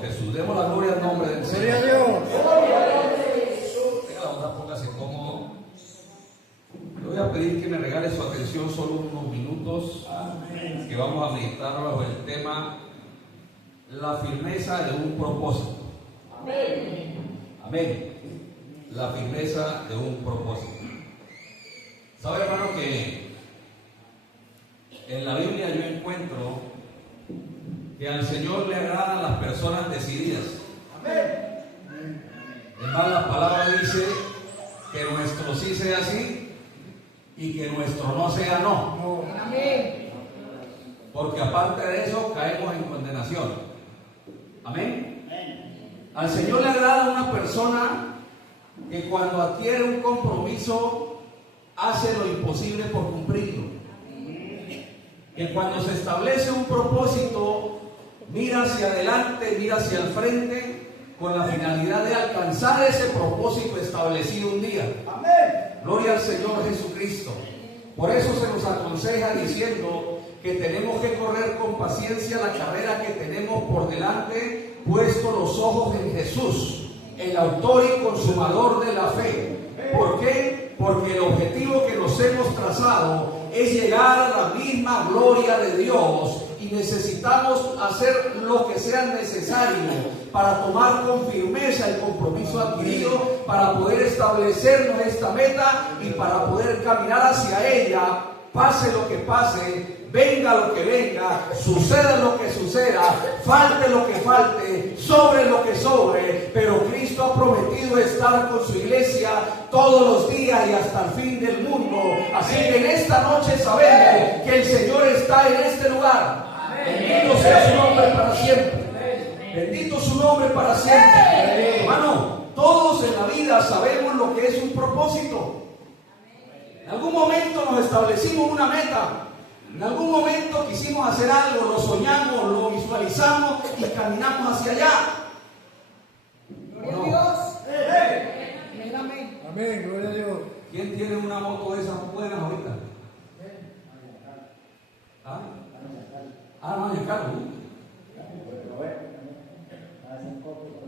Jesús, demos la gloria al nombre del Señor. Gloria a Dios. Tenga la bondad, póngase cómodo. Le voy a pedir que me regale su atención solo unos minutos. Amén. Que vamos a meditar bajo el tema la firmeza de un propósito. Amén. Amén. La firmeza de un propósito. ¿Sabe, hermano, que en la Biblia yo encuentro que al Señor le agradan las personas decididas? Amén. Es más, la palabra dice que nuestro sí sea sí y que nuestro no sea no. Amén. Porque aparte de eso caemos en condenación. Amén. Al Señor le agrada una persona que cuando adquiere un compromiso hace lo imposible por cumplirlo. Que cuando se establece un propósito mira hacia adelante, mira hacia el frente con la finalidad de alcanzar ese propósito establecido un día. Amén. Gloria al Señor Jesucristo. Por eso se nos aconseja diciendo que tenemos que correr con paciencia la carrera que tenemos por delante, puesto los ojos en Jesús, el autor y consumador de la fe. ¿Por qué? Porque el objetivo que nos hemos trazado es llegar a la misma gloria de Dios y necesitamos hacer lo que sea necesario para tomar con firmeza el compromiso adquirido, para poder establecernos esta meta y para poder caminar hacia ella, pase lo que pase, venga lo que venga, suceda lo que suceda, falte lo que falte, sobre lo que sobre, pero Cristo ha prometido estar con su iglesia todos los días y hasta el fin del mundo. Así que en esta noche sabemos que el Señor está en este lugar. Bendito sea su nombre para siempre. Bendito su nombre para siempre. Hermano, todos en la vida sabemos lo que es un propósito. En algún momento nos establecimos una meta. En algún momento quisimos hacer algo, lo soñamos, lo visualizamos y caminamos hacia allá. Gloria a Dios. Amén. Amén, gloria a Dios. ¿Quién tiene una moto de esas buenas ahorita? Maña Carlos.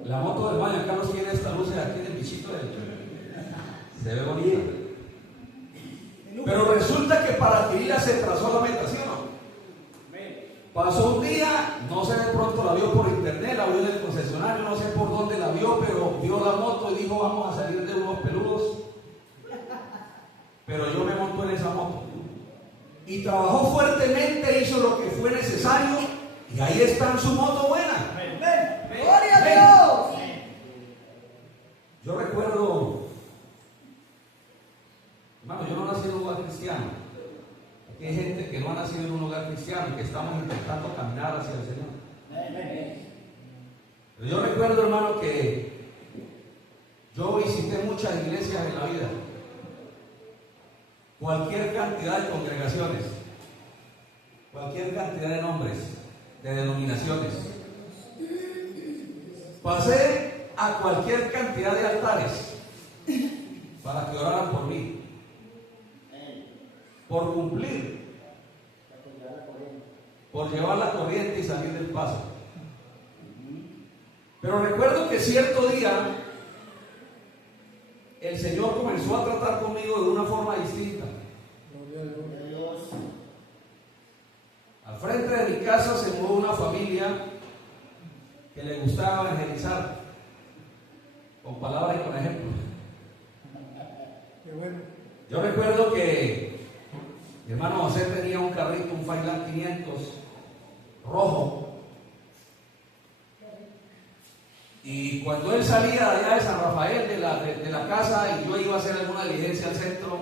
La moto del Maña Carlos tiene estas luces aquí en el bichito se ve bonita. Pero resulta que para adquirirla se trazó la meta, ¿sí o no? Pasó un día, no sé, de pronto la vio por internet, la vio en el concesionario, no sé por dónde la vio, pero vio la moto y dijo, vamos a salir de unos peludos. Pero yo me monto en esa moto. Y trabajó fuertemente, hizo lo que fue necesario, y ahí está en su moto buena. ¡Gloria a Dios! Yo recuerdo, hermano, yo no nací en un lugar cristiano. Aquí hay gente que no ha nacido en un lugar cristiano, que estamos intentando caminar hacia el Señor. Pero yo recuerdo, hermano, que yo visité muchas iglesias en la vida. Cualquier cantidad de congregaciones, cualquier cantidad de nombres, de denominaciones. Pasé a cualquier cantidad de altares para que oraran por mí, por cumplir, por llevar la corriente y salir del paso. Pero recuerdo que cierto día el Señor comenzó a tratar conmigo de una forma distinta. Al frente de mi casa se mudó una familia que le gustaba evangelizar con palabras y con ejemplos. Yo recuerdo que mi hermano José tenía un carrito, un Failand 500 rojo. Y cuando él salía de allá de San Rafael, de la casa, y yo iba a hacer alguna diligencia al centro,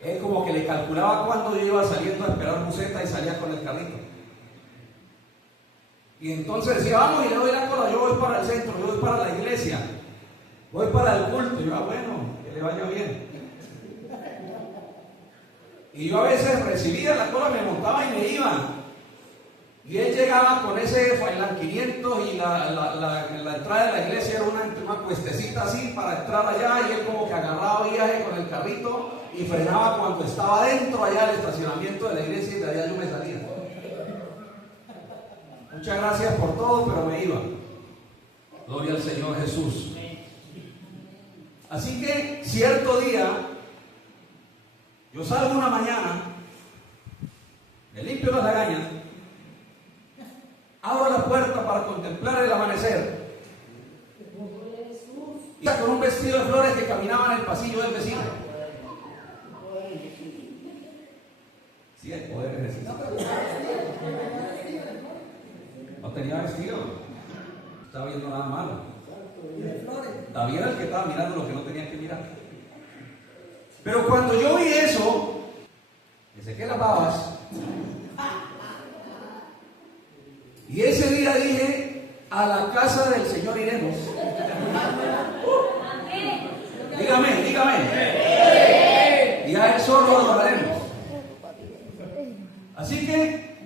él como que le calculaba cuándo yo iba saliendo a esperar buseta y salía con el carrito. Y entonces decía, vamos, y le doy la cola, yo voy para el centro, yo voy para la iglesia, voy para el culto. Y yo, bueno, que le vaya bien. Y yo a veces recibía la cola, me montaba y me iba. Y él llegaba con ese Failand 500 y la entrada de la iglesia era una cuestecita así para entrar allá, y él como que agarraba viaje con el carrito y frenaba cuando estaba dentro allá del estacionamiento de la iglesia, y de allá yo me salía. Muchas gracias por todo, pero me iba. Gloria al Señor Jesús. Así que cierto día, yo salgo una mañana, me limpio las lagañas, abro la puerta para contemplar el amanecer. Y con un vestido de flores que caminaba en el pasillo del vecino. Sí, el poder que necesita. No tenía vestido. No estaba viendo nada malo. David era el que estaba mirando lo que no tenía que mirar. Pero cuando yo vi eso, me sequé las babas. Y ese día dije, a la casa del Señor iremos. Dígame, dígame. Y a Él solo adoraremos. Así que,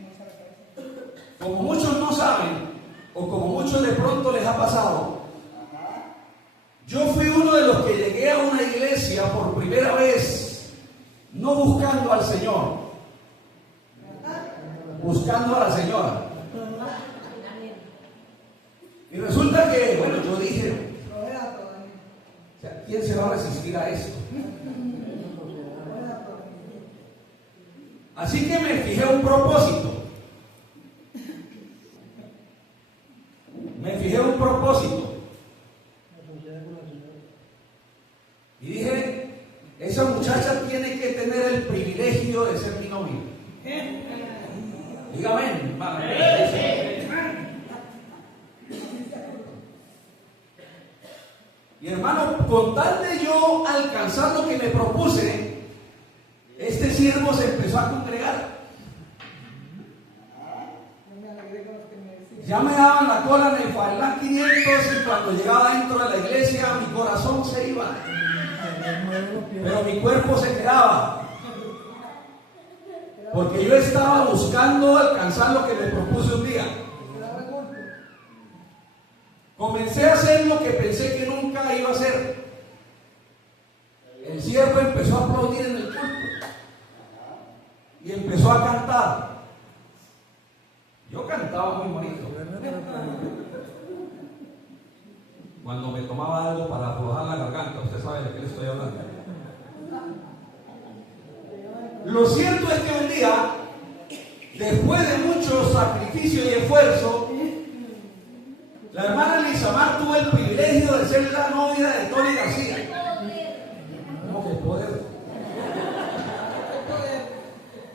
como muchos no saben, o como muchos de pronto les ha pasado, yo fui uno de los que llegué a una iglesia por primera vez, no buscando al Señor, buscando a la señora. Y resulta que, bueno, yo dije, o sea, ¿quién se va a resistir a esto? Así que me fijé un propósito. Y dije, esa muchacha tiene que tener el privilegio de ser mi novia. Dígame, hermano. Y hermano, con tal de yo alcanzar lo que me propuse, este siervo se empezó a congregar. Ya me daban la cola en el Failán 500 y cuando llegaba dentro de la iglesia mi corazón se iba, pero mi cuerpo se quedaba, porque yo estaba buscando alcanzar lo que me propuse un día. Comencé a hacer lo que pensé que nunca iba a hacer. El siervo empezó a aplaudir en el culto y empezó a cantar. Yo cantaba muy bonito. Cuando me tomaba algo para aflojar la garganta, usted sabe de qué le estoy hablando. Lo cierto es que un día, después de mucho sacrificio y esfuerzo, la hermana Lisamar tuvo el privilegio de ser la novia de Tony García. ¿Cómo que poder?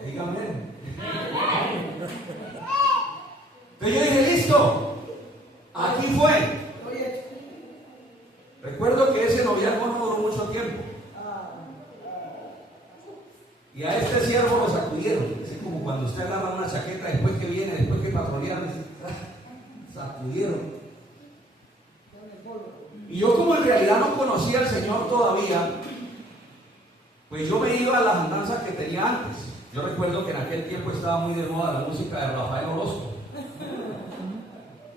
Dígame. Entonces yo dije, listo, aquí fue. Recuerdo que ese noviazgo no duró mucho tiempo. Y a este siervo lo sacudieron. Es como cuando usted agarra una chaqueta después que viene, después que patrullan, sacudieron. Y yo, como en realidad no conocía al Señor todavía, pues yo me iba a las andanzas que tenía antes. Yo recuerdo que en aquel tiempo estaba muy de moda la música de Rafael Orozco.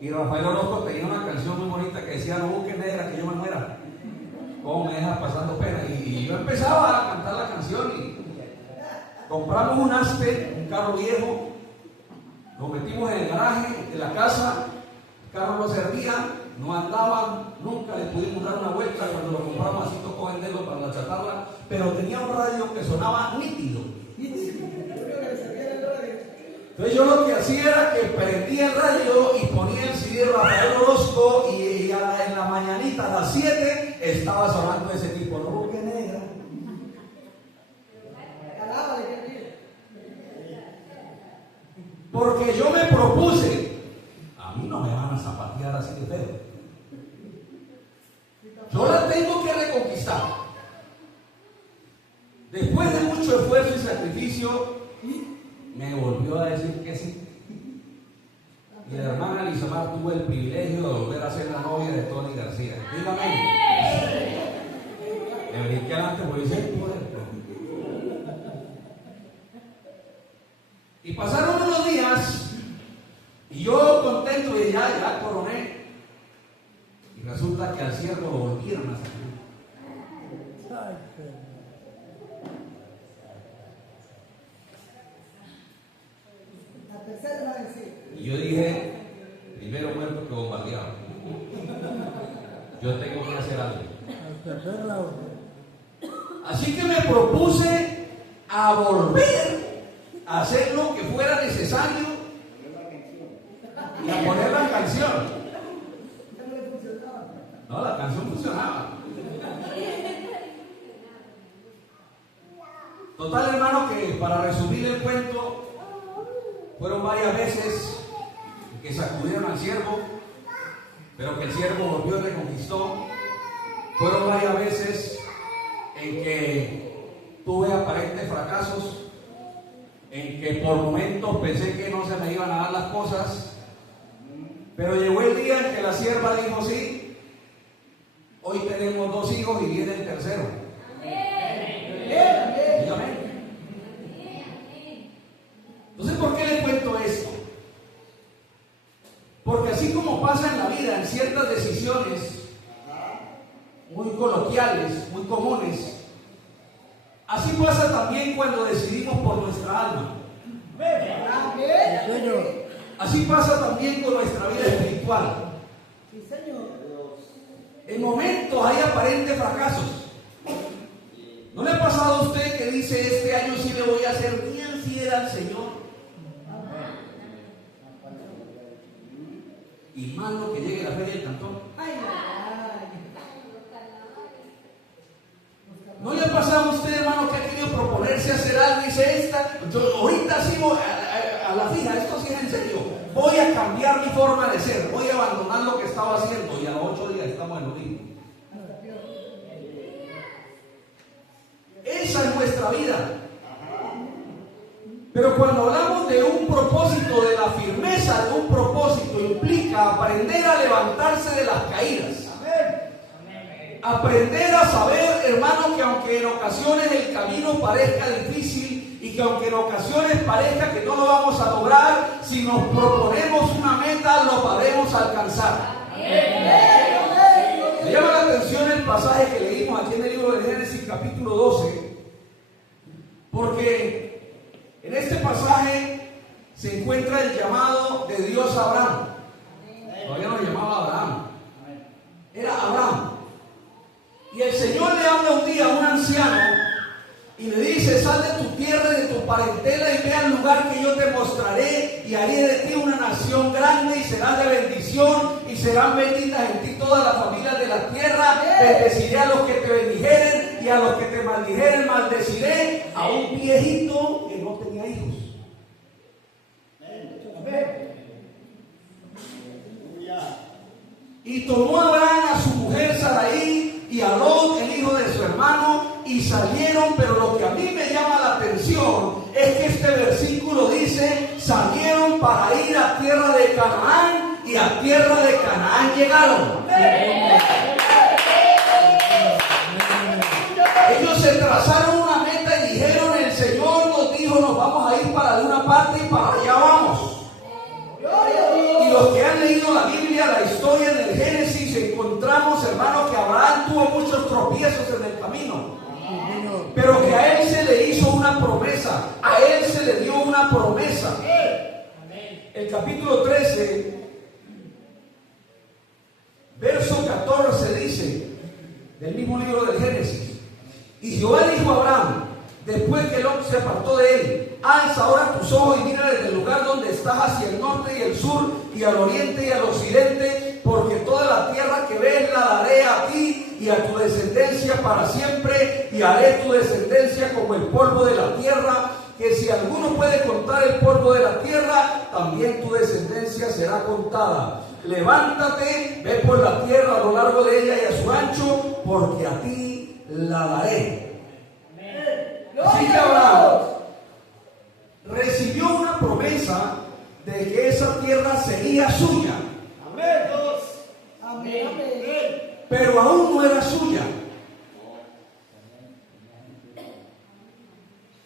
Y Rafael Orozco tenía una canción muy bonita que decía: no busques negra que yo me muera. ¿Cómo me dejas pasando pena? Y yo empezaba a cantar la canción y compramos un Aspen, un carro viejo, lo metimos en el garaje de la casa, el carro no servía, no andaba, nunca le pudimos dar una vuelta. Cuando lo compramos así tocó venderlo para la chatarra, pero tenía un radio que sonaba nítido. Entonces yo lo que hacía era que prendía el radio y ponía el CD de Rafael Orozco y en la mañanita a las 7 estaba sonando ese tipo, no busques negra. Porque yo me propuse, a mí no me van a zapatear así de feo. Yo la tengo que reconquistar. Después de mucho esfuerzo y sacrificio, me volvió a decir que sí. Y la hermana Lisamar tuvo el privilegio de volver a ser la novia de Tony García. Dígame. Me brinqué adelante porque dice poder. Y pasaron unos días y yo contento de ya coroné. Y resulta que al siervo lo volvieron a sacar. Y yo dije, primero muerto que bombardeado. yo tengo que hacer algo. Al tercer lado. Así que me propuse a volver a hacer lo que fuera necesario y a poner la canción. No, la canción funcionaba. Total, hermano, que para resumir el cuento, fueron varias veces que sacudieron al siervo, pero que el siervo volvió y reconquistó. Fueron varias veces en que tuve aparentes fracasos, en que por momentos pensé que no se me iban a dar las cosas, pero llegó el día en que la sierva dijo: sí, hoy tenemos 2 hijos y viene el tercero. Dígame. Entonces, ¿por qué le cuento esto? Porque así como pasa en la vida, en ciertas decisiones muy coloquiales, muy comunes, así pasa también cuando decidimos por nuestra alma. Así pasa también con nuestra vida espiritual. En momentos hay aparentes fracasos. ¿No le ha pasado a usted que dice: este año sí le voy a hacer bien fiel al Señor? Y malo que llegue la feria del cantón. ¿No le ha pasado a usted, hermano, que ha querido proponerse hacer algo y dice: ahorita sí voy a la fija, esto sí es en serio, voy a cambiar mi forma de ser, voy a abandonar lo que estaba haciendo, y a los 8 días estamos en lo mismo? Esa es nuestra vida. Pero cuando hablamos de un propósito, de la firmeza de un propósito, implica aprender a levantarse de las caídas. Aprender a saber, hermano, que aunque en ocasiones el camino parezca difícil y que aunque en ocasiones parezca que no lo vamos a lograr, si nos proponemos una meta, lo podemos alcanzar. Me llama la atención el pasaje que leímos aquí en el libro de Génesis, capítulo 12, porque en este pasaje se encuentra el llamado de Dios a Abraham. Todavía no llamaba Abraham, era Abraham. Y el Señor le habla un día a un anciano y le dice: sal de tu tierra y de tu parentela y ve al lugar que yo te mostraré, y haré de ti una nación grande y serás de bendición, y serán benditas en ti todas las familias de la tierra. Bendeciré a los que te bendijeren y a los que te maldijeren maldeciré. A un viejito que no tenía hijos. Y tomó Abraham a su mujer Sarai y a Lot, el hijo de su hermano, y salieron. Pero lo que a mí me llama la atención es que este versículo dice: salieron para ir a tierra de Canaán, y a tierra de Canaán llegaron. Ellos se trazaron una meta y dijeron: el Señor nos dijo, nos vamos a ir para de una parte y para allá vamos. Y los que han leído la Biblia, la historia del Génesis, encontramos, hermanos, que Abraham tuvo muchos tropiezos en el camino, pero que a él se le hizo una promesa, a él se le dio una promesa. El capítulo 13, verso 14 dice, del mismo libro del Génesis: y Jehová dijo a Abraham, después que Lot se apartó de él: alza ahora tus ojos y mira desde el lugar donde estás hacia el norte y el sur, y al oriente y al occidente, porque toda la tierra que ves la daré a ti y a tu descendencia para siempre, y haré tu descendencia como el polvo de la tierra, que si alguno puede contar el polvo de la tierra, también tu descendencia será contada. Levántate, ve por la tierra a lo largo de ella y a su ancho, porque a ti la daré. Así que Abraham recibió una promesa de que esa tierra sería suya. Pero aún no era suya.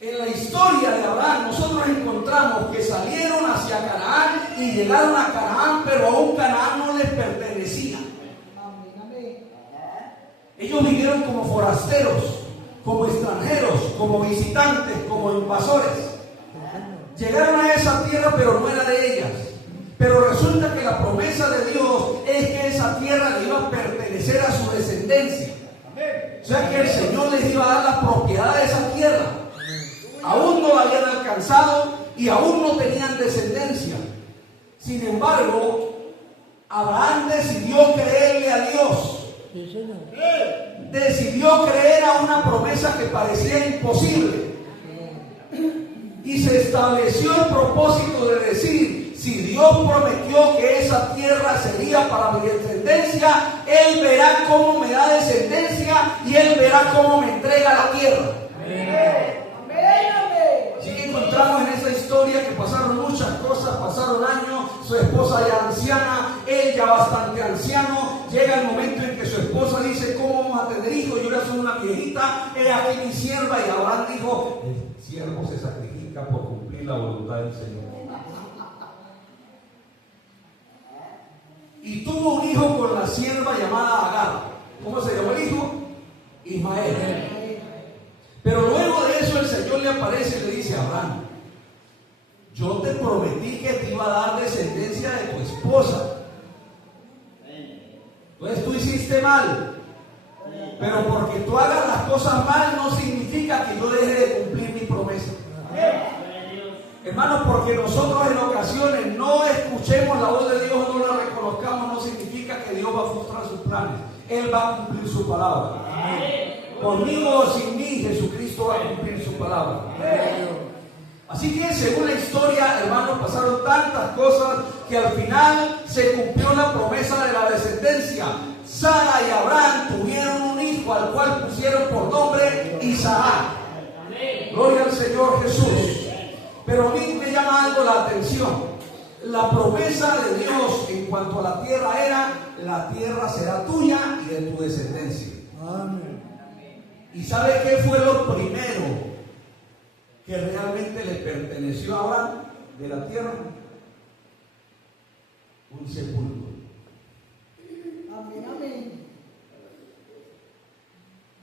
En la historia de Abraham nosotros encontramos que salieron hacia Canaán y llegaron a Canaán, pero aún Canaán no les pertenecía. Ellos vivieron como forasteros, como extranjeros, como visitantes, como invasores. Llegaron a esa tierra, pero no era de ellas. Pero resulta que la promesa de Dios es que esa tierra le iba a pertenecer pertenecer a su descendencia. O sea que el Señor les iba a dar la propiedad de esa tierra. Aún no la habían alcanzado y aún no tenían descendencia. Sin embargo, Abraham decidió creerle a Dios. Decidió creer a una promesa que parecía imposible. Y se estableció el propósito de decir: si Dios prometió que esa tierra sería para mi descendencia, Él verá cómo me da descendencia y Él verá cómo me entrega la tierra. Así que encontramos en esa historia que pasaron muchas cosas, pasaron años, su esposa ya anciana, él ya bastante anciano. Llega el momento en que su esposa dice: ¿cómo vamos a tener hijos? Yo ya soy una viejita, he aquí mi sierva. Y Abraham dijo: el siervo se sacrifica por cumplir la voluntad del Señor. Y tuvo un hijo con la sierva llamada Agar. ¿Cómo se llamó el hijo? Ismael. Pero luego de eso el Señor le aparece y le dice: Abraham, yo te prometí que te iba a dar descendencia de tu esposa. Entonces tú hiciste mal. Pero porque tú hagas las cosas mal no significa que yo deje de cumplir mi promesa. Hermanos, porque nosotros en ocasiones no escuchemos la voz de Dios, no la reconozcamos, no significa que Dios va a frustrar sus planes. Él va a cumplir su palabra. Conmigo o sin mí, Jesucristo va a cumplir su palabra. Así que según la historia, hermanos, pasaron tantas cosas que al final se cumplió la promesa de la descendencia. Sara y Abraham tuvieron un hijo al cual pusieron por nombre Isaac. Gloria al Señor Jesús. Pero a mí me llama algo la atención. La promesa de Dios en cuanto a la tierra era: la tierra será tuya y de tu descendencia. Amén. ¿Y sabe qué fue lo primero que realmente le perteneció a Abraham de la tierra? Un sepulcro. Amén, amén.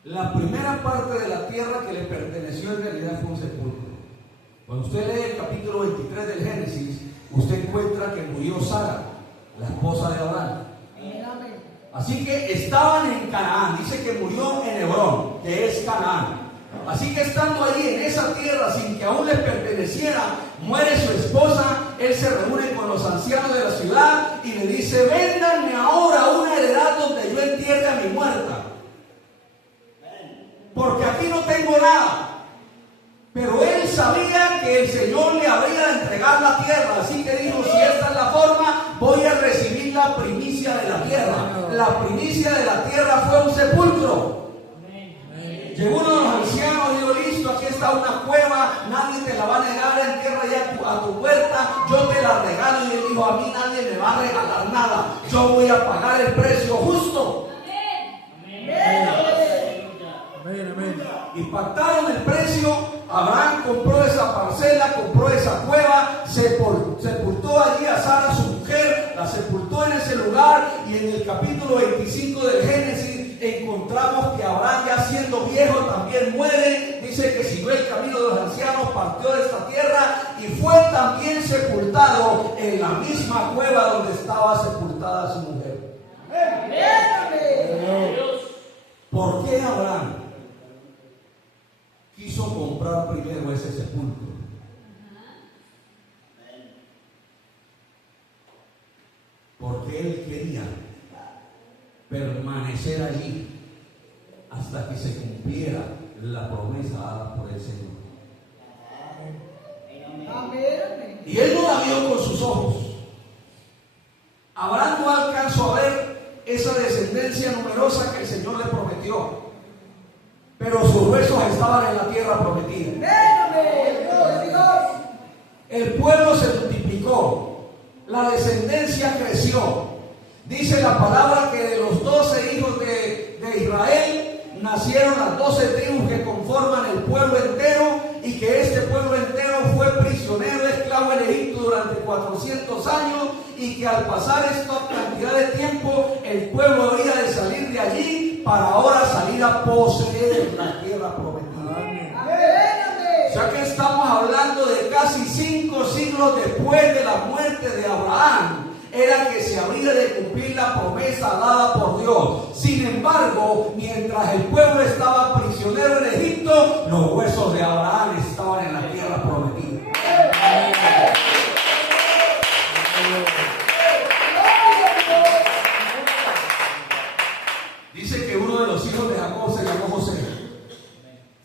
La primera parte de la tierra que le perteneció en realidad fue un sepulcro. Cuando usted lee el capítulo 23 del Génesis, usted encuentra que murió Sara, la esposa de Abraham. Así que estaban en Canaán. Dice que murió en Hebrón, que es Canaán. Así que estando allí en esa tierra sin que aún les perteneciera, muere su esposa. Él se reúne con los ancianos de la ciudad y le dice: véndanme ahora una heredad donde yo entierre a mi muerta, porque aquí no tengo nada. Pero él sabía que el Señor le habría de entregar la tierra. Así que dijo: si esta es la forma, voy a recibir la primicia de la tierra. La primicia de la tierra fue un sepulcro. Llegó uno de los ancianos y dijo: listo, aquí está una cueva, nadie te la va a negar, entierra ya a tu puerta, yo te la regalo. Y él dijo: a mí nadie me va a regalar nada, yo voy a pagar el precio justo. Y pactaron el precio. Abraham compró esa parcela, compró esa cueva, sepultó allí a Sara, su mujer, la sepultó en ese lugar. Y en el capítulo 25 del Génesis encontramos que Abraham, ya siendo viejo, también muere. Dice que siguió el camino de los ancianos, partió de esta tierra y fue también sepultado en la misma cueva donde estaba sepultada su mujer. ¿Por qué Abraham quiso comprar primero ese sepulcro? Porque él quería permanecer allí hasta que se cumpliera la promesa dada por el Señor. Y él no la vio con sus ojos. Abraham no alcanzó a ver esa descendencia numerosa que el Señor le prometió, pero sus huesos estaban en la tierra prometida. El pueblo se multiplicó, la descendencia creció. Dice la palabra que de los 12 hijos de Israel nacieron las 12 tribus que conforman el pueblo entero, y que este pueblo entero fue prisionero, esclavo en Egipto durante 400 años, y que al pasar esta cantidad de tiempo el pueblo habría de salir de allí para ahora salir a poseer la tierra prometida. O sea que estamos hablando de casi 5 siglos después de la muerte de Abraham, era que se habría de cumplir la promesa dada por Dios Dios. Sin embargo, mientras el pueblo estaba prisionero en Egipto, los huesos de Abraham estaban en la tierra prometida. Dice que uno de los hijos de Jacob se llamó José.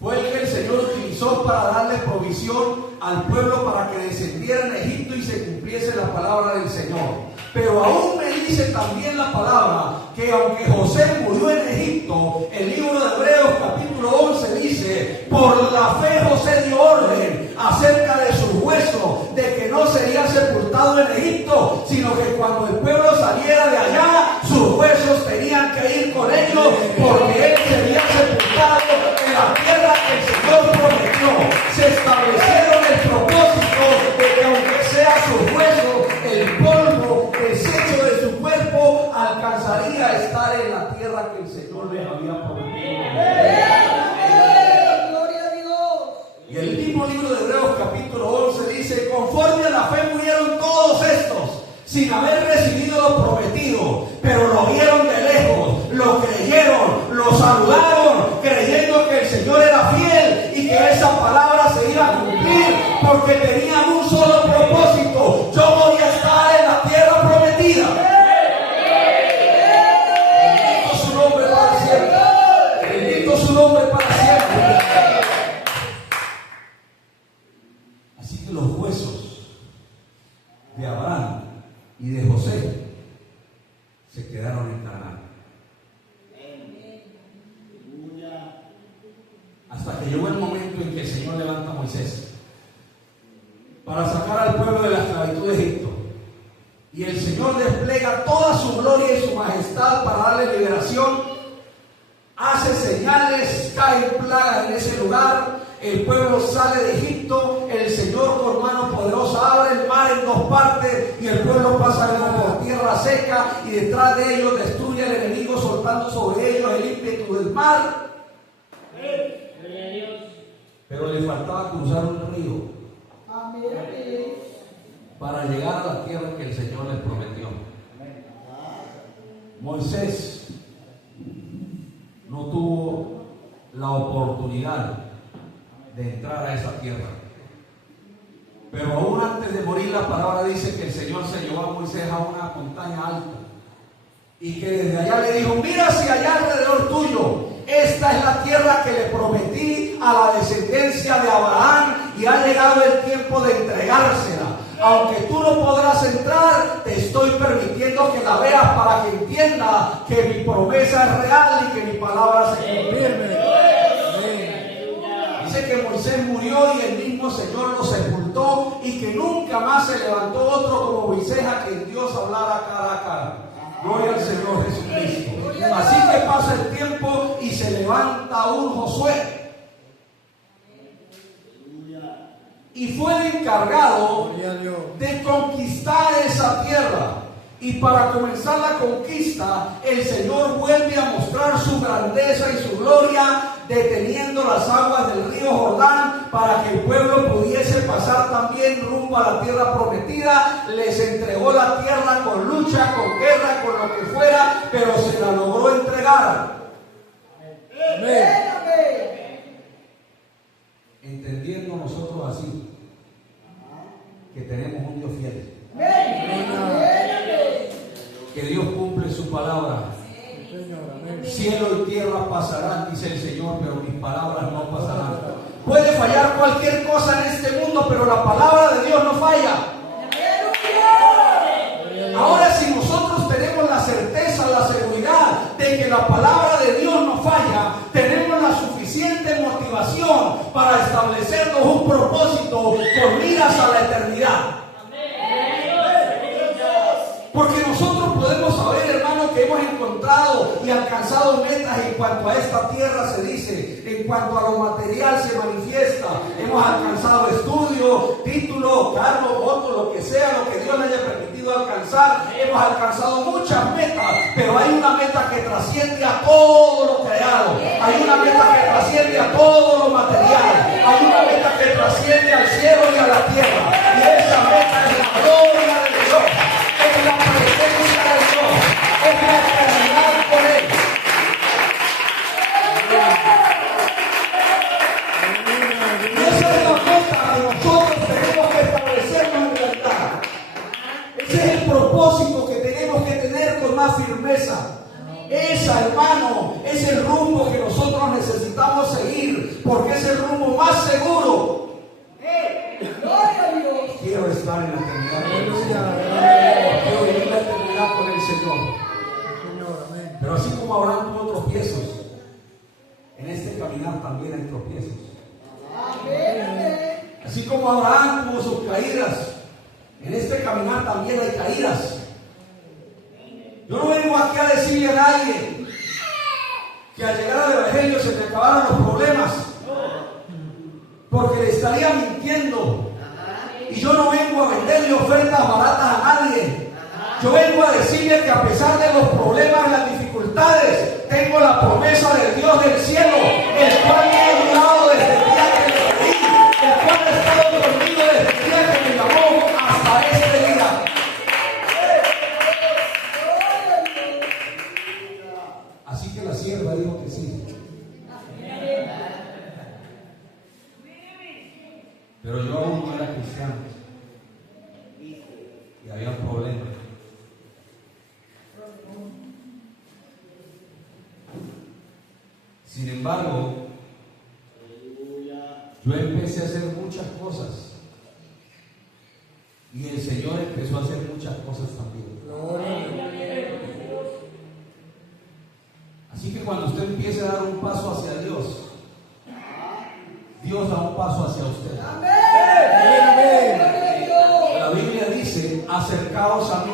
Fue el que el Señor utilizó para darle provisión al pueblo para que descendiera en Egipto y se cumpliese la palabra del Señor. Pero aún me dice también la palabra que aunque José murió en Egipto, el libro de Hebreos capítulo 11 dice: por la fe José dio orden acerca de sus huesos, de que no sería sepultado en Egipto, sino que cuando el pueblo saliera de allá, sus huesos tenían que ir con ellos, porque él sería sepultado en la tierra que el Señor prometió. Se establecieron el propósito de que aunque sea sus huesos, el polvo desecho de su cuerpo alcanzaría a estar en la tierra que el Señor les había prometido. Gloria a Dios. Y el mismo libro de Hebreos capítulo 11 dice: conforme a la fe murieron todos estos, sin haber recibido lo prometido, pero lo vieron de lejos, lo creyeron, lo saludaron, creyendo que el Señor era fiel y que esa palabra se iba a cumplir, porque tenían un solo propósito: yo voy a estar en la tierra prometida. Bendito su nombre para siempre. Bendito su nombre para siempre. Así que los huesos de Abraham y de José se quedaron en Canaán. Hasta que llegó el momento en que el Señor levanta a Moisés para sacar al pueblo de la esclavitud de Egipto. Y el Señor despliega toda su gloria y su majestad para darle liberación. Hace señales, caen plagas en ese lugar. El pueblo sale de Egipto. El Señor con mano poderosa abre el mar en dos partes y el pueblo pasa por tierra seca, y detrás de ellos destruye al enemigo, soltando sobre ellos el ímpetu del mar. Pero le faltaba cruzar un río para llegar a la tierra que el Señor les prometió. Moisés no tuvo la oportunidad de entrar a esa tierra. Pero aún antes de morir, la palabra dice que el Señor se llevó a Moisés a una montaña alta y que desde allá le dijo: mira hacia allá alrededor tuyo, esta es la tierra que le prometí a la descendencia de Abraham, y ha llegado el tiempo de entregársela. Aunque tú no podrás entrar, te estoy permitiendo que la veas para que entiendas que mi promesa es real y que mi palabra se cumple. Dice que Moisés murió y el mismo Señor lo sepultó, y que nunca más se levantó otro como Moisés a quien Dios hablara cara a cara. Gloria al Señor Jesucristo. Así que pasa el tiempo y se levanta un Josué, y fue el encargado de conquistar esa tierra. Y para comenzar la conquista, el Señor vuelve a mostrar su grandeza y su gloria, deteniendo las aguas del río Jordán para que el pueblo pudiese pasar también rumbo a la tierra prometida. Les entregó la tierra con lucha, con guerra, con lo que fuera, pero se la logró entregar. Amén. Entendiendo nosotros así que tenemos un Dios fiel, que Dios cumple su palabra. Cielo y tierra pasarán, dice el Señor, pero mis palabras no pasarán. Puede fallar cualquier cosa en este mundo, pero la palabra de Dios no falla. Ahora, si nosotros tenemos la certeza, la seguridad de que la palabra de Dios no falla, tenemos la suficiente motivación para establecernos un propósito con miras a la eternidad. Porque nosotros podemos saber, hermanos, que hemos encontrado y alcanzado metas en cuanto a esta tierra, se dice, en cuanto a lo material se manifiesta. Hemos alcanzado estudios, títulos, cargos, votos, lo que sea, lo que Dios le haya permitido alcanzar. Hemos alcanzado muchas metas, pero hay una meta que trasciende a todo lo creado. Hay una meta que trasciende a todo lo material. Hay una meta que trasciende al cielo y a la tierra. Y esa meta es la gloria de Dios. Es la presencia de Dios, es la eternidad con Él. firmeza. Esa, hermano, es el rumbo que nosotros necesitamos seguir, porque es el rumbo más seguro. Gloria a Dios. Quiero estar en la eternidad con el Señor. Quiero vivir la eternidad con el Señor. Pero así como Abraham tuvo tropiezos, en este caminar también hay tropiezos. Amén. Así como Abraham tuvo sus caídas, en este caminar también hay caídas. Yo no vengo aquí a decirle a nadie que al llegar al Evangelio se te acabaron los problemas, porque le estaría mintiendo. Y yo no vengo a venderle ofertas baratas a nadie. Yo vengo a decirle que a pesar de los problemas y las dificultades, tengo la promesa del Dios del cielo, el cual me ha ayudado desde el día que le pedí, el cual ha estado conmigo desde el día que me llamó hasta este día. Así que la sierva dijo que sí. Pero yo aún no era cristiano y había un problema. Sin embargo, yo empecé a hacer muchas cosas y el Señor empezó a hacer muchas cosas también. Así que cuando usted empiece a dar un paso hacia Dios, Dios da un paso hacia usted. La Biblia dice: acercaos a mí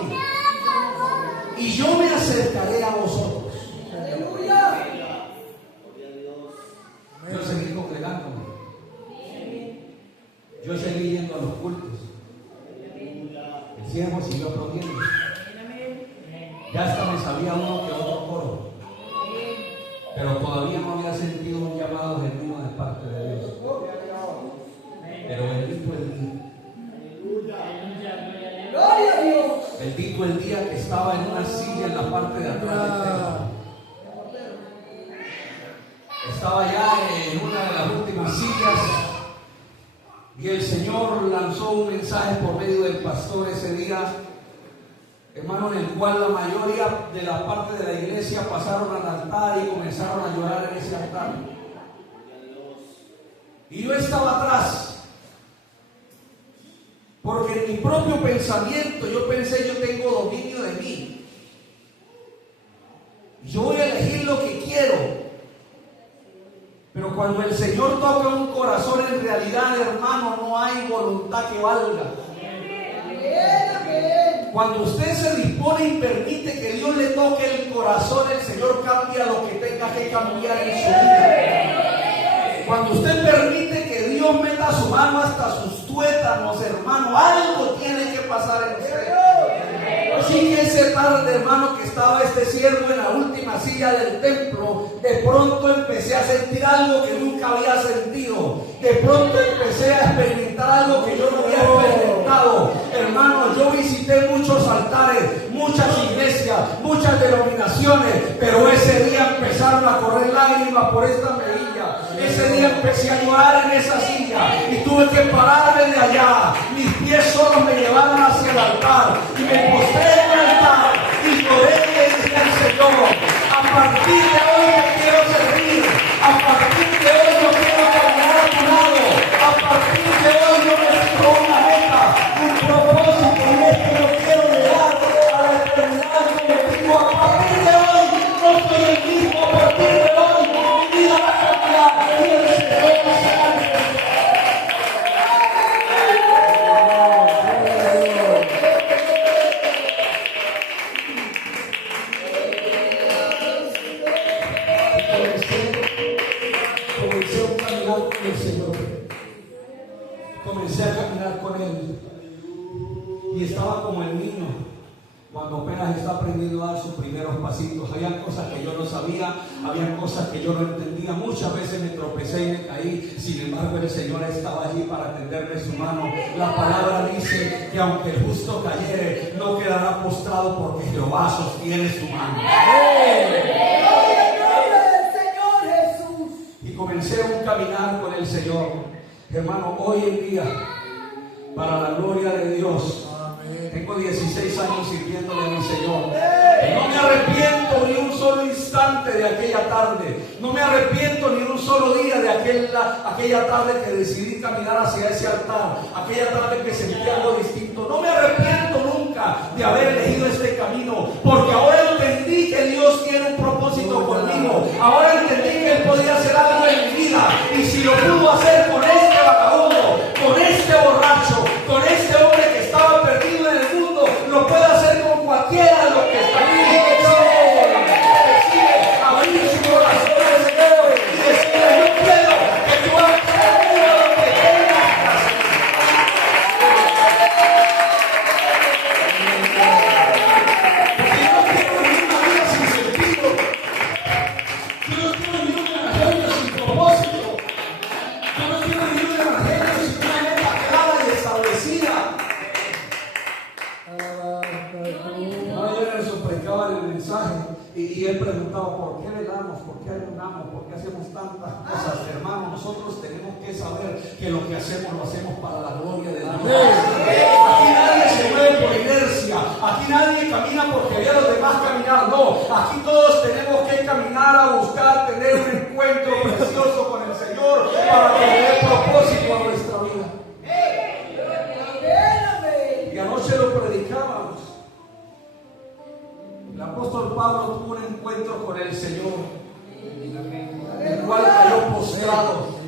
y yo me acercaré a vosotros. Yo seguí congregándome, yo seguí yendo a los cultos, el siervo siguió aplaudiendo, ya hasta me sabía uno que otro coro, pero todavía no había sentido un llamado genuino de parte de Dios. Pero bendito el día, Gloria a Dios. bendito el día que estaba en una silla en la parte de atrás del templo. Estaba ya en una de las últimas sillas y el Señor lanzó un mensaje por medio del pastor ese día, hermano, en el cual la mayoría de la parte de la iglesia pasaron al altar y comenzaron a llorar en ese altar. Y yo estaba atrás, porque en mi propio pensamiento yo pensé: yo tengo dominio de mí, yo voy a elegir lo que quiero. Pero cuando el Señor toca un corazón, en realidad, hermano, no hay voluntad que valga. Cuando usted se dispone y permite que Dios le toque el corazón, el Señor cambia lo que tenga que cambiar en su vida. Cuando usted permite que Dios meta su mano hasta sus tuétanos, hermano, algo tiene que pasar en usted. Así que esa tarde, hermano, que estaba este siervo en la última silla del templo, de pronto empecé a sentir algo que nunca había sentido. De pronto empecé a experimentar algo que yo no había experimentado. Hermano, yo visité muchos altares, muchas iglesias, muchas denominaciones, pero ese día empezaron a correr lágrimas por esta mejilla. Ese día empecé a llorar en esa silla y tuve que pararme de allá. Mis pies solos me llevaron hacia el altar y me postré en el altar y lloré y le dije al Señor: a partir de hoy te quiero servir, a partir de hoy yo quiero caminar a tu lado, a partir de hoy yo me fijo una meta, un propósito, y es que yo quiero llegar a la eternidad contigo. A partir de hoy no soy el mismo, a partir de hoy mi vida va a cambiar y el Señor será mi Dios. Comencé a caminar con Él y estaba como el niño cuando apenas está aprendiendo a dar sus primeros pasitos. Habían cosas que yo no sabía, habían cosas que yo no entendía, muchas veces me tropecé y me caí. Sin embargo, el Señor estaba allí para tenderme su mano. La palabra dice que aunque el justo cayere, no quedará postrado, porque Jehová sostiene su mano. Y comencé un caminar con el Señor. Hermano, hoy en día, para la gloria de Dios, tengo 16 años sirviéndole a mi Señor. Y no me arrepiento aquella tarde que decidí caminar hacia ese altar, aquella tarde que sentí algo distinto. No me arrepiento nunca de haber elegido este camino, porque ahora entendí que Dios tiene un propósito conmigo. Ahora entendí que Él podía hacer algo en mi vida, y si lo pudo hacer con este vagabundo, con este borracho, con este hombre que estaba perdido en el mundo, lo puede hacer con cualquiera de los que está aquí. Abrir su corazón al Señor y decirle: yo quiero que tú hagas todo lo que tengas que hacer. Porque yo no quiero vivir una vida sin sentido. Yo no quiero vivir un evangelio sin propósito. Yo no quiero vivir un evangelio sin una meta clara y establecida. Ayer eso predicaba en el mensaje y él preguntaba: ¿por qué velamos? ¿Por qué ayunamos? ¿Por qué hacemos tantas cosas? Hermanos, nosotros tenemos que saber que lo que hacemos lo hacemos para la gloria de Dios. Aquí nadie se mueve por inercia. Aquí nadie camina porque ve a los demás caminar. No, aquí todos tenemos que caminar a buscar tener un encuentro precioso con el Señor para que le dé propósito a nuestra vida. Y anoche lo predicábamos. El apóstol Pablo tuvo un encuentro con el Señor, el cual cayó postrado.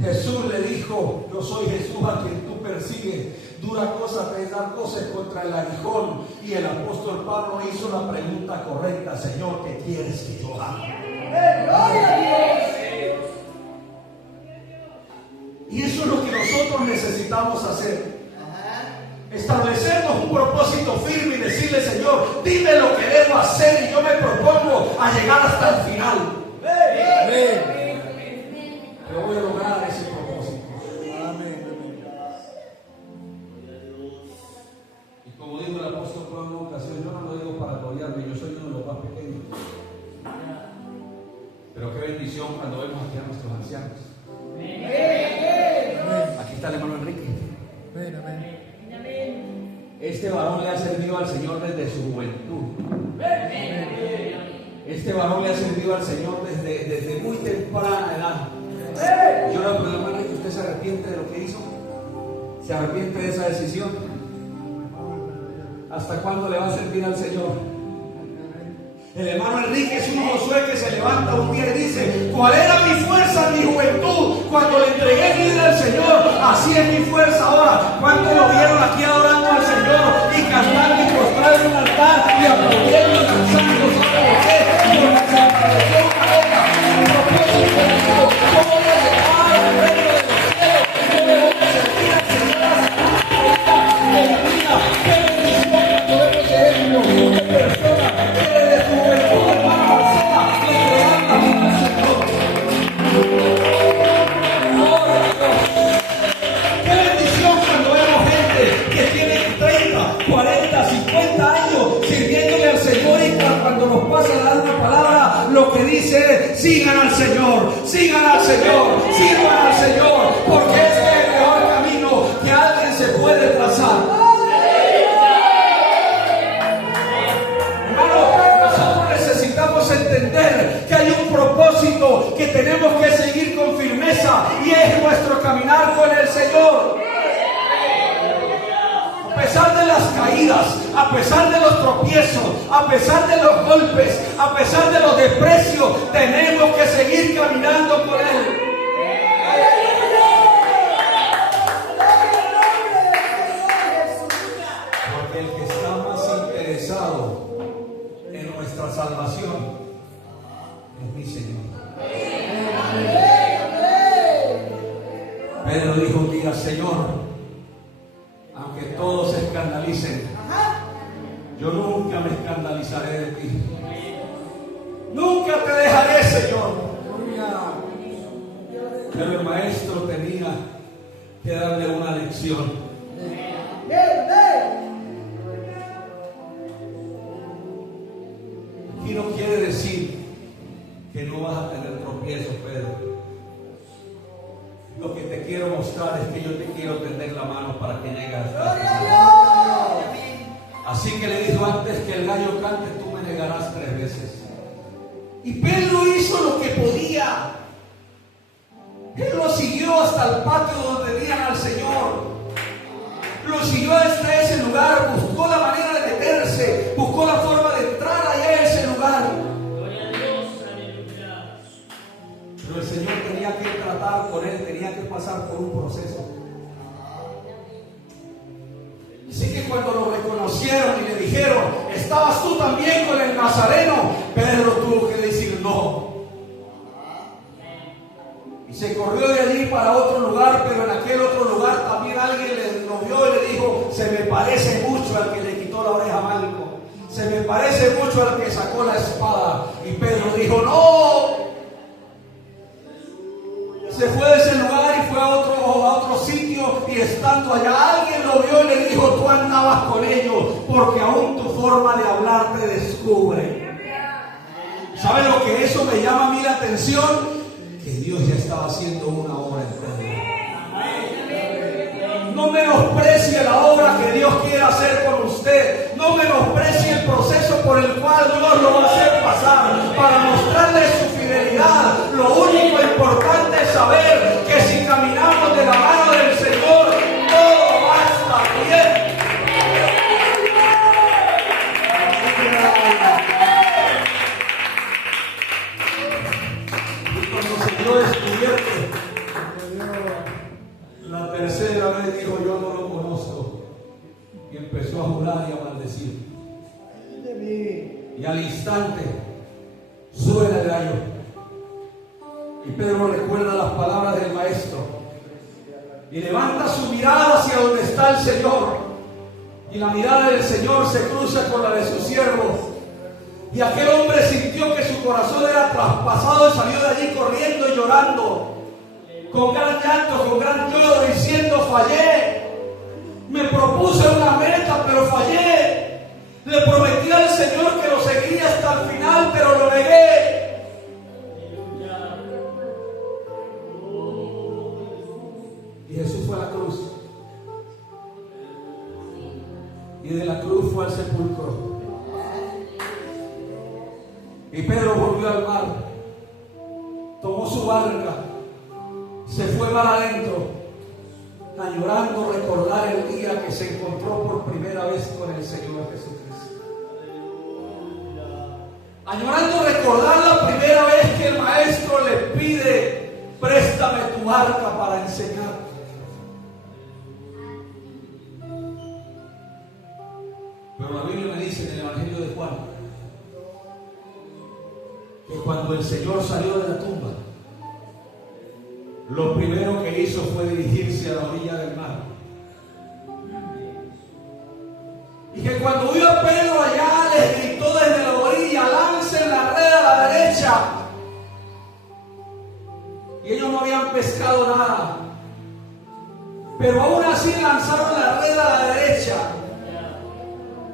Jesús le dijo: yo soy Jesús a quien tú persigues. Dura cosa te es dar voces contra el aguijón. Y el apóstol Pablo hizo la pregunta correcta: Señor, ¿qué quieres que yo haga? Y eso es lo que nosotros necesitamos hacer. Establecernos un propósito firme y decirle: Señor, dime lo que debo hacer y yo me propongo a llegar hasta el final. Yo voy a lograr ese propósito. Y como dijo el apóstol Pablo en una ocasión, yo no lo digo para gloriarme, yo soy uno de los más pequeños. Pero qué bendición cuando vemos aquí a nuestros ancianos. Aquí está el hermano Enrique. Este varón le ha servido al Señor desde su juventud. Este varón le ha servido al Señor desde muy temprana edad. Yo le pregunto, hermano, que usted se arrepiente de lo que hizo. ¿Se arrepiente de esa decisión? ¿Hasta cuándo le va a servir al Señor? El hermano Enrique es un Josué que se levanta un día y dice: ¿cuál era mi fuerza en mi juventud cuando le entregué mi vida al Señor? Así es mi fuerza ahora. ¿Cuántos lo vieron aquí adorando al Señor y cantando y postrado en un altar y aplaudiendo y danzando? ¿Sabe por qué? Porque se estableció una meta, un propósito de Dios. ¿Cómo voy a llegar al reino de los cielos? ¿Cómo voy a servir al Señor hasta la vida? ¡Qué bendición cuando vemos ejemplos de personas que desde su juventud, hermano Marcela, le entregan la vida al Señor! ¡Qué bendición cuando vemos gente que tiene 30, 40, 50 años sirviéndole al Señor, y cuando nos pasa a dar una palabra, lo que dice es: sigan al Señor, sigan al Señor, sirvan al Señor, porque este es el mejor camino que alguien se puede trazar. Hermano, nosotros necesitamos entender que hay un propósito que tenemos que seguir con firmeza, y es nuestro caminar con el Señor. A pesar de las caídas, a pesar de los tropiezos, a pesar de los golpes, a pesar de los desprecios, tenemos que seguir caminando con Él. Porque el que está más interesado en nuestra salvación es mi Señor. Pedro dijo un día: Señor, aunque todos se escandalicen, yo nunca me escandalizaré de ti. Nunca te dejaré, Señor. Pero el maestro tenía que darle una lección. Y no quiere decir que no vas a tener tropiezos, Pedro. Lo que te quiero mostrar es que yo te quiero tender la mano para que llegues hasta el final. Así que le dijo: antes que el gallo cante, tú me negarás 3 veces. Y Pedro hizo lo que podía. Él lo siguió hasta el patio donde tenían al Señor. Lo siguió hasta ese lugar, buscó la manera de meterse, buscó la forma de entrar allá a ese lugar. Gloria a Dios, aleluya. Pero el Señor tenía que tratar con él, tenía que pasar por un proceso. Así que cuando lo reconocieron y le dijeron, ¿estabas tú también con el Nazareno? Pedro tuvo que decir no. Y se corrió de allí para otro lugar, pero en aquel otro lugar también alguien lo vio y le dijo, se me parece mucho al que le quitó la oreja a Malco, se me parece mucho al que sacó la espada. Y Pedro dijo, no. Se fue de ese lugar y fue a otro sitio, y estando allá alguien lo vio y le dijo, tú andabas con ellos, porque aún tu forma de hablar te descubre. ¿Sabe lo que eso me llama a mí la atención? Que Dios ya estaba haciendo una obra en Pedro. No menosprecie la obra que Dios quiere hacer con usted. No menosprecie el proceso por el cual Dios lo va a hacer pasar para mostrarle su fidelidad. Lo único importante es saber que si caminamos de la mano del Señor, todo va a estar bien. Descubierto la tercera vez, dijo, yo no lo conozco, y empezó a jurar y a maldecir, y al instante suena el gallo, y Pedro recuerda las palabras del maestro y levanta su mirada hacia donde está el Señor, y la mirada del Señor se cruza con la de su siervo. Y aquel hombre sintió que su corazón era traspasado y salió de allí corriendo y llorando, con gran llanto, con gran lloro, diciendo, fallé. Me propuse una meta, pero fallé. Le prometí al Señor que lo seguiría hasta el final, pero lo negué. Y Jesús fue a la cruz. Y de la cruz fue al sepulcro. Y Pedro volvió al mar, tomó su barca, se fue mar adentro, añorando recordar el día que se encontró por primera vez con el Señor Jesucristo. Añorando recordar la primera vez que el maestro le pide, préstame tu barca para enseñar. Pero la Biblia me dice en el Evangelio de Juan, que cuando el Señor salió de la tumba, lo primero que hizo fue dirigirse a la orilla del mar. Y que cuando vio a Pedro allá, les gritó desde la orilla, lancen la red a la derecha. Y ellos no habían pescado nada, pero aún así lanzaron la red a la derecha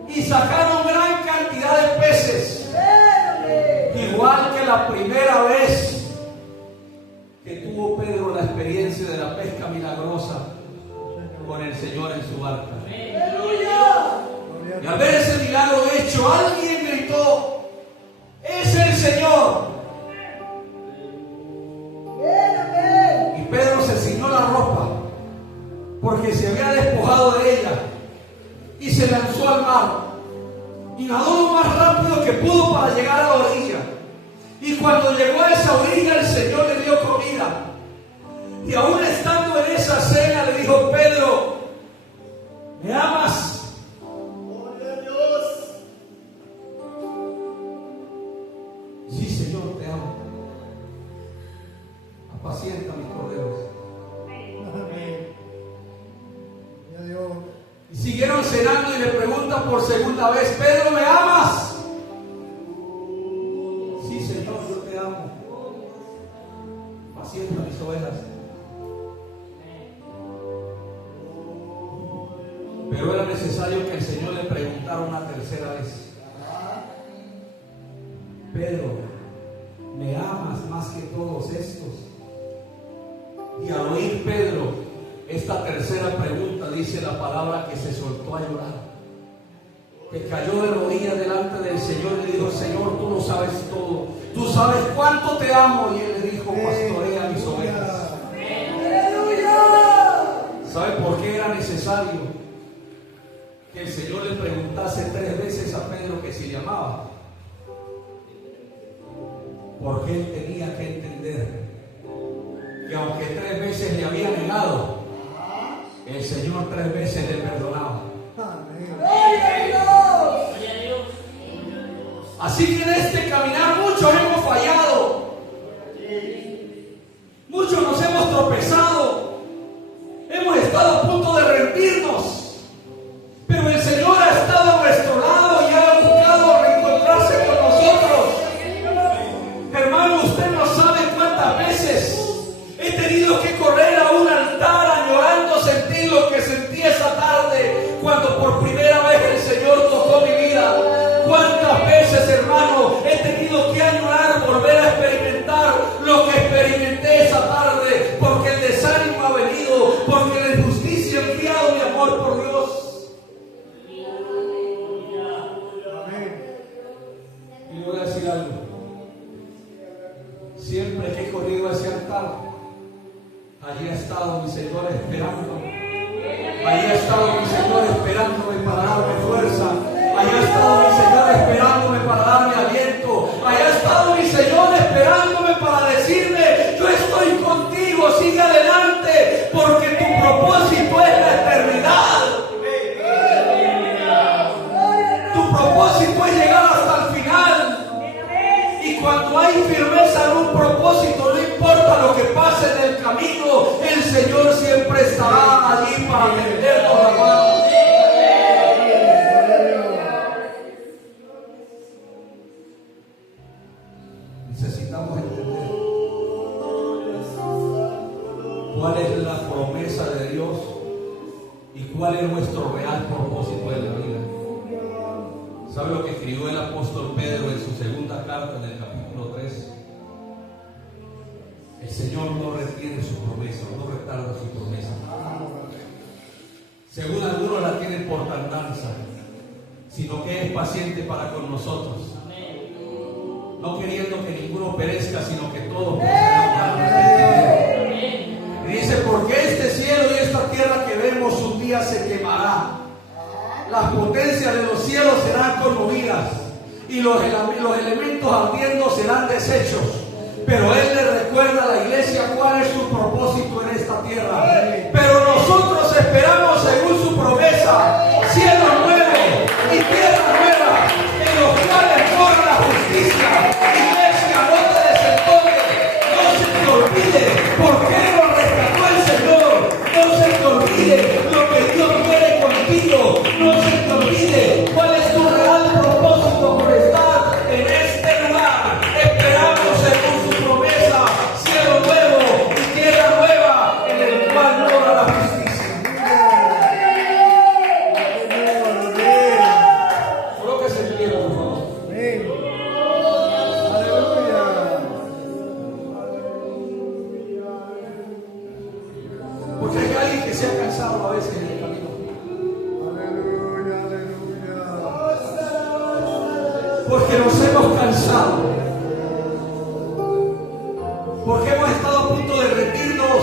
y sacaron gran cantidad de peces. Igual que la primera vez que tuvo Pedro la experiencia de la pesca milagrosa con el Señor en su barca. Y al ver ese milagro hecho, alguien gritó, ¡es el Señor! Y Pedro se ciñó la ropa porque se había despojado de ella y se lanzó al mar. Y nadó lo más rápido que pudo para llegar a la orilla. Y cuando llegó a esa orilla, el Señor le dio comida. Y aún estando en esa cena, le dijo, Pedro, ¿me amas? ¡Gloria a Dios! Sí, Señor, te amo. Apacienta mis corderos. Amén. Y siguieron cenando y le preguntan por segunda vez, Pedro, ¿me amas? Sí, Señor, yo te amo. Pacienta mis ovejas. Pero era necesario que el Señor le preguntara una tercera vez. Pedro, ¿me amas más que todos estos? Y al oír Pedro esta tercera pregunta, dice la palabra que se soltó a llorar, que cayó de rodillas delante del Señor y le dijo, Señor, tú lo sabes todo, tú sabes cuánto te amo. Y él le dijo, pastorea mis ovejas. ¿Sabe por qué era necesario que el Señor le preguntase 3 veces a Pedro que si le amaba? Porque él tenía que entender que aunque 3 veces le había negado, el Señor 3 veces le perdonaba. Así que en este caminar muchos hemos fallado, muchos nos hemos tropezado, hemos estado a punto de rendirnos, pero el Señor ha estado a nuestro lado y ha buscado reencontrarse con nosotros. Hermano, usted no sabe cuántas veces he tenido que correr a un altar añorando sentir lo que sentí esa tarde cuando por primera vez el Señor tocó mi vida. Cuántas veces, hermano, he tenido que añorar, volver a experimentar lo que experimenté esa tarde, porque el desánimo ha venido, porque la injusticia ha enfriado mi amor por Dios. Y le voy a decir algo. Siempre que he corrido hacia el altar, allí ha estado mi Señor esperándome. Allí ha estado mi Señor esperándome para darme fuerza. Allí ha estado mi Señor esperándome para darme aliento. Allí ha estado mi Señor esperándome para decirme: yo estoy contigo, sigue adelante, porque tu propósito es la eternidad. Tu propósito es llegar hasta el final. Y cuando hay firmeza en un propósito, no importa lo que pase en el camino, el Señor siempre estará allí para tendernos la mano. Necesitamos entender cuál es la promesa de Dios y cuál es nuestro real propósito en la vida. ¿Sabe lo que escribió el apóstol Pedro en su segunda carta, en el capítulo 3? El Señor no retiene su promesa, no retarda su promesa. Según algunos la tienen por tardanza, sino que es paciente para con nosotros, no queriendo que ninguno perezca, sino que todos procedan al arrepentimiento. Y dice: porque este cielo y esta tierra que vemos un día se quemará. Las potencias de los cielos serán conmovidas y los elementos ardiendo serán deshechos. Pero Él le recuerda a la iglesia cuál es su propósito en esta tierra. Pero nosotros esperamos según su promesa cielo nuevo y tierra nueva, en los cuales mora la justicia. Iglesia, no te desenfoques, no se te olvide por qué nos rescató el Señor. No se te olvide lo que Dios quiere contigo. No se te olvide cuál es tu real propósito por estar en este lugar. Esperamos según su promesa cielo nuevo y tierra nueva, en el cual mora la justicia. Colóquese en pie, por favor. Porque hay alguien que se ha cansado a veces en el camino. Porque nos hemos cansado. Porque hemos estado a punto de rendirnos.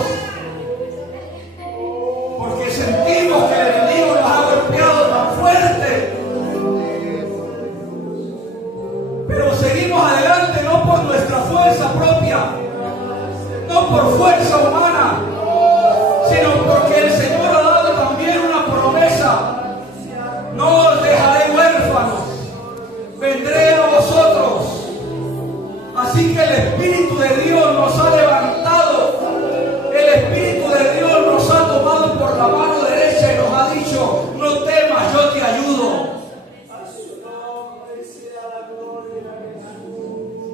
Porque sentimos que el enemigo nos ha golpeado tan fuerte. Pero seguimos adelante no por nuestra fuerza propia, no por fuerza humana, sino porque el Señor ha dado también una promesa: no os dejaré huérfanos, vendré a vosotros. Así que el Espíritu de Dios nos ha levantado, el Espíritu de Dios nos ha tomado por la mano derecha y nos ha dicho: no temas, yo te ayudo.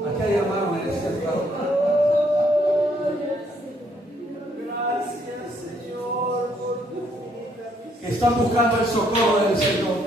Aquí hay hermanos en este altar que están buscando el socorro del Señor.